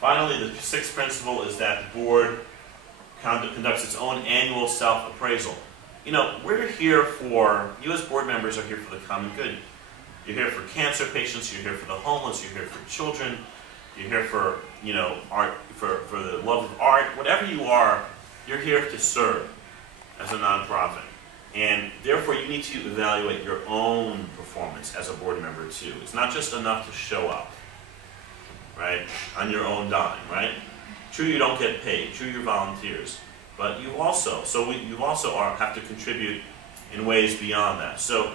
Finally, the sixth principle is that the board conducts its own annual self-appraisal. You know, we're here for, you as board members are here for the common good. You're here for cancer patients, you're here for the homeless, you're here for children, you're here for, you know, art, for the love of art. Whatever you are, you're here to serve as a nonprofit. And therefore, you need to evaluate your own performance as a board member too. It's not just enough to show up, right, on your own dime, right? True, you don't get paid. True, you're volunteers. But you also, have to contribute in ways beyond that. So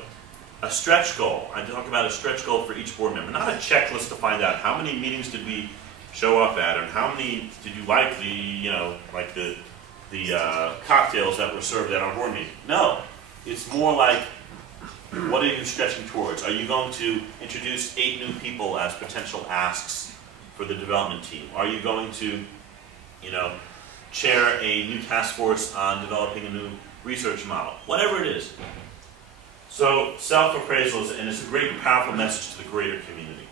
a stretch goal, I talk about a stretch goal for each board member, not a checklist to find out how many meetings did we show up at, and how many did you like the, you know, like the cocktails that were served at our board meeting. No, it's more like, what are you stretching towards? Are you going to introduce 8 new people as potential asks for the development team? Are you going to, you know, chair a new task force on developing a new research model? Whatever it is. So self-appraisal is a great, powerful message to the greater community.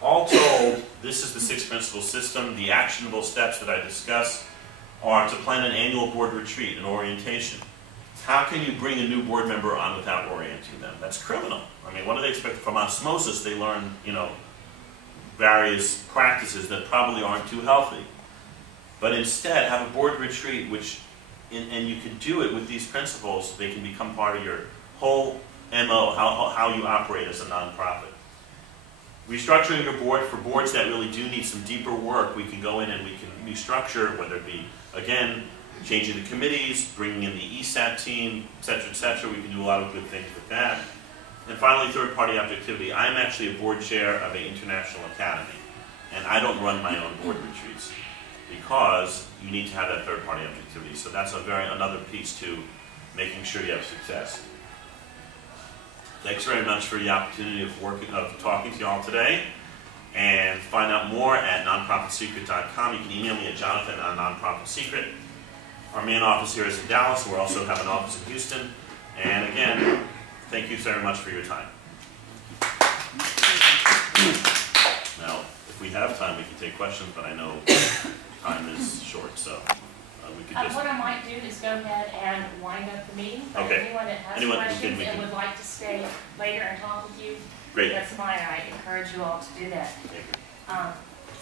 All told, this is the 6 principle system. The actionable steps that I discuss are to plan an annual board retreat, an orientation. How can you bring a new board member on without orienting them? That's criminal. I mean, what do they expect? From osmosis, they learn, you know, various practices that probably aren't too healthy. But instead, have a board retreat, and you can do it with these principles. They can become part of your whole MO, how you operate as a nonprofit. Restructuring your board, for boards that really do need some deeper work, we can go in and we can restructure, whether it be, again, changing the committees, bringing in the ESAT team, etc., etc. We can do a lot of good things with that. And finally, third-party objectivity. I'm actually a board chair of an international academy, and I don't run my own board retreats because you need to have that third-party objectivity. So that's another piece to making sure you have success. Thanks very much for the opportunity of talking to you all today. And find out more at nonprofitsecret.com. You can email me at Jonathan on nonprofitsecret. Our main office here is in Dallas. We also have an office in Houston. And again, thank you very much for your time. Now, if we have time, we can take questions, but I know time is short, so we could just... What I might do is go ahead and wind up the meeting. But okay. Anyone that has questions and would like to stay later and talk with you, great. That's fine. I encourage you all to do that.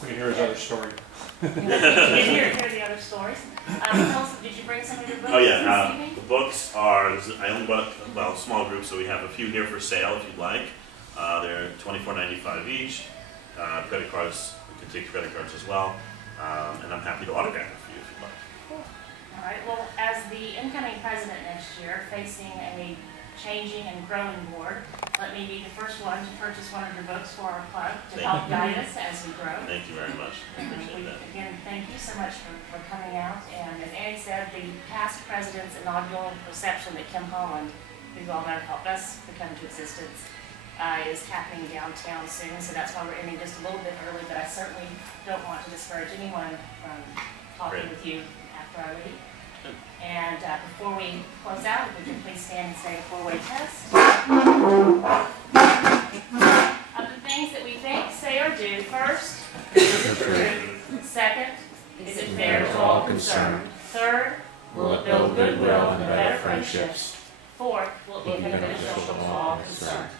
We can hear his other story. You can hear the other stories. Tell us, did you bring some of your books this evening? The books are, I only bought, well, a small group, so we have a few here for sale if you'd like. They're $24.95 each. Credit cards, you can take credit cards as well. And I'm happy to autograph it for you if you'd like. Cool. All right, well, as the incoming president next year, facing a changing and growing board, let me be the first one to purchase one of your books for our club to help guide us as we grow. Thank you very much. Again, thank you so much for coming out. And as Annie said, the past president's inaugural reception that Kim Holland, who you all know helped us become into existence, is happening downtown soon. So that's why we're ending just a little bit early, but I certainly don't want to discourage anyone from talking with you after I leave. And before we close out, would you please stand and say a four-way test? Of the things that we think, say, or do, first, is it true? Second, is it fair to all concerned? Third, will it build goodwill and better friendships? Fourth, will it be beneficial to all concerned?